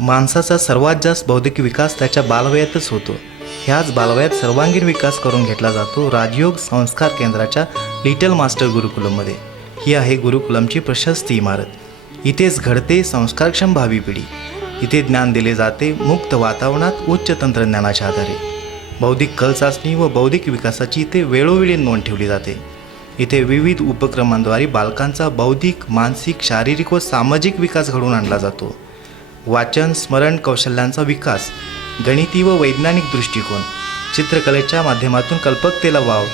माणसाचा सर्वात जास्त बौद्धिक विकास त्याच्या बालवयातच होतो. ह्याच बालवयात सर्वांगीण विकास करून घेतला जातो राजयोग संस्कार केंद्राच्या लिटल मास्टर गुरुकुलममध्ये. ही आहे गुरुकुलमची प्रशस्त इमारत. इथेच घडते संस्कारक्षम भावी पिढी. इथे ज्ञान दिले जाते मुक्त वातावरणात उच्च तंत्रज्ञानाच्या आधारे. बौद्धिक कल चाचणी व बौद्धिक विकासाची इथे वेळोवेळी नोंद ठेवली जाते. इथे विविध उपक्रमांद्वारे बालकांचा बौद्धिक, मानसिक, शारीरिक व सामाजिक विकास घडवून आणला जातो. वाचन स्मरण कौशल्यांचा विकास, गणिती व वैज्ञानिक दृष्टिकोन, चित्रकलेच्या माध्यमातून कल्पकतेला वाव,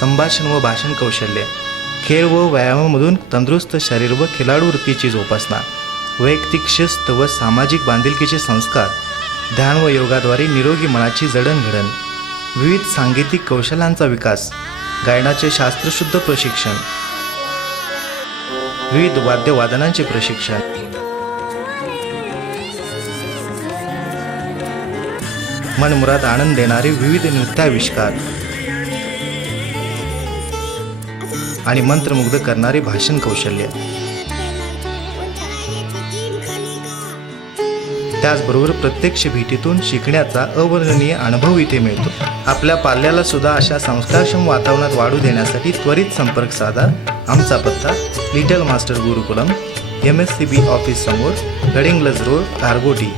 संभाषण व भाषण कौशल्य, खेळ व व्यायामामधून तंदुरुस्त शरीर व खिलाडू वृत्तीची जोपासना, वैयक्तिक शिस्त व सामाजिक बांधिलकीचे संस्कार, ध्यान व योगाद्वारे निरोगी मनाची जडणघडण, विविध सांगीतिक कौशल्यांचा विकास, गायनाचे शास्त्रशुद्ध प्रशिक्षण, विविध वाद्यवादनांचे प्रशिक्षण, मनमुराद आनंद देणारे विविध नृत्याविष्कार आणि मंत्रमुग्ध करणारे भाषण कौशल्य. त्याचबरोबर प्रत्यक्ष भेटीतून शिकण्याचा अवर्णनीय अनुभव इथे मिळतो. आपल्या पाल्याला सुद्धा अशा संस्कारक्षम वातावरणात वाढू देण्यासाठी त्वरित संपर्क साधा. आमचा पत्ता little master Gurukulam, MSCB office समोर, गडिंग्लज रोड, गारगोटी.